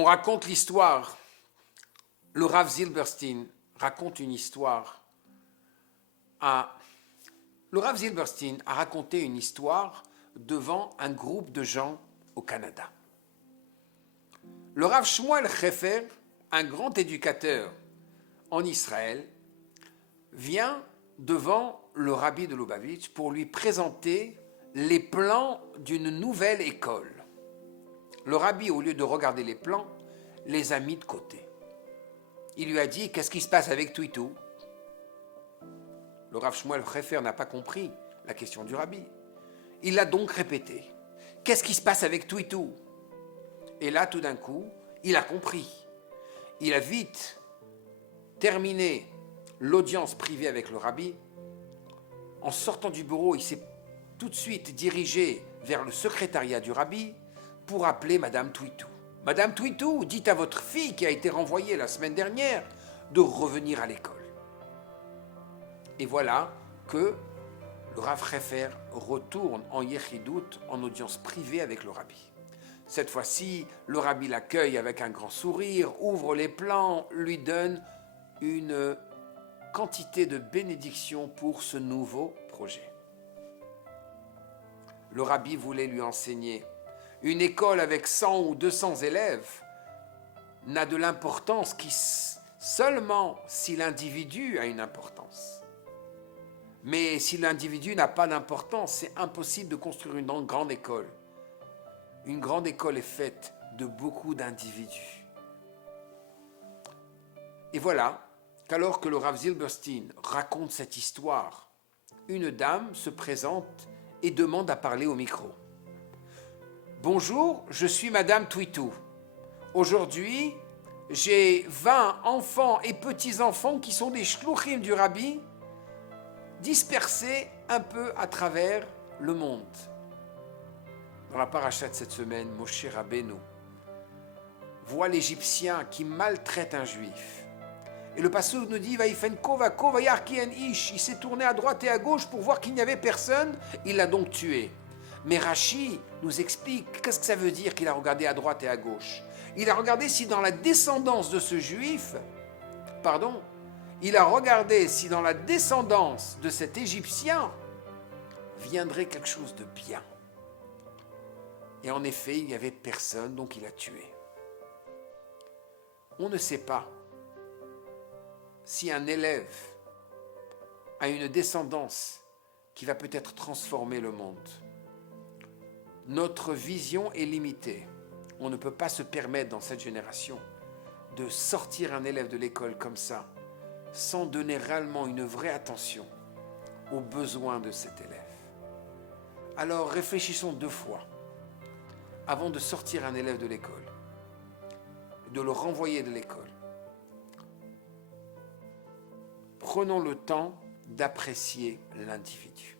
On raconte l'histoire. Le Rav Zilberstein raconte une histoire. Le Rav Zilberstein a raconté une histoire devant un groupe de gens au Canada. Le Rav Shmuel Hefer, un grand éducateur en Israël, vient devant le Rabbi de Lubavitch pour lui présenter les plans d'une nouvelle école. Le Rabbi, au lieu de regarder les plans, les a mis de côté. Il lui a dit « Qu'est-ce qui se passe avec tout et tout ?» Le Rav Shmuel Hefer n'a pas compris la question du Rabbi. Il l'a donc répété. « Qu'est-ce qui se passe avec tout et tout ?» Et là, tout d'un coup, il a compris. Il a vite terminé l'audience privée avec le Rabbi. En sortant du bureau, il s'est tout de suite dirigé vers le secrétariat du Rabbi pour appeler Madame Twitou. Madame Twitou, dites à votre fille qui a été renvoyée la semaine dernière de revenir à l'école. Et voilà que le Rav Hefer retourne en Yechidout en audience privée avec le Rabbi. Cette fois-ci, le Rabbi l'accueille avec un grand sourire, ouvre les plans, lui donne une quantité de bénédictions pour ce nouveau projet. Le Rabbi voulait lui enseigner. Une école avec 100 ou 200 élèves n'a de l'importance seulement si l'individu a une importance. Mais si l'individu n'a pas d'importance, c'est impossible de construire une grande école. Une grande école est faite de beaucoup d'individus. Et voilà qu'alors que le Rav Zilberstein raconte cette histoire, une dame se présente et demande à parler au micro. « Bonjour, je suis Madame Twitou. Aujourd'hui, j'ai 20 enfants et petits-enfants qui sont des shluchim du Rabbi, dispersés un peu à travers le monde. » Dans la paracha de cette semaine, Moshe Rabbeinu voit l'Égyptien qui maltraite un Juif. Et le passouk nous dit « Vaïfen kova kova yarki en ish » il s'est tourné à droite et à gauche pour voir qu'il n'y avait personne, il l'a donc tué. Mais Rashi nous explique qu'est-ce que ça veut dire qu'il a regardé à droite et à gauche. Il a regardé si dans la descendance de ce Juif, il a regardé si dans la descendance de cet Égyptien viendrait quelque chose de bien. Et en effet, il n'y avait personne, donc il a tué. On ne sait pas si un élève a une descendance qui va peut-être transformer le monde. Notre vision est limitée. On ne peut pas se permettre dans cette génération de sortir un élève de l'école comme ça, sans donner réellement une vraie attention aux besoins de cet élève. Alors réfléchissons 2 fois avant de sortir un élève de l'école, de le renvoyer de l'école. Prenons le temps d'apprécier l'individu.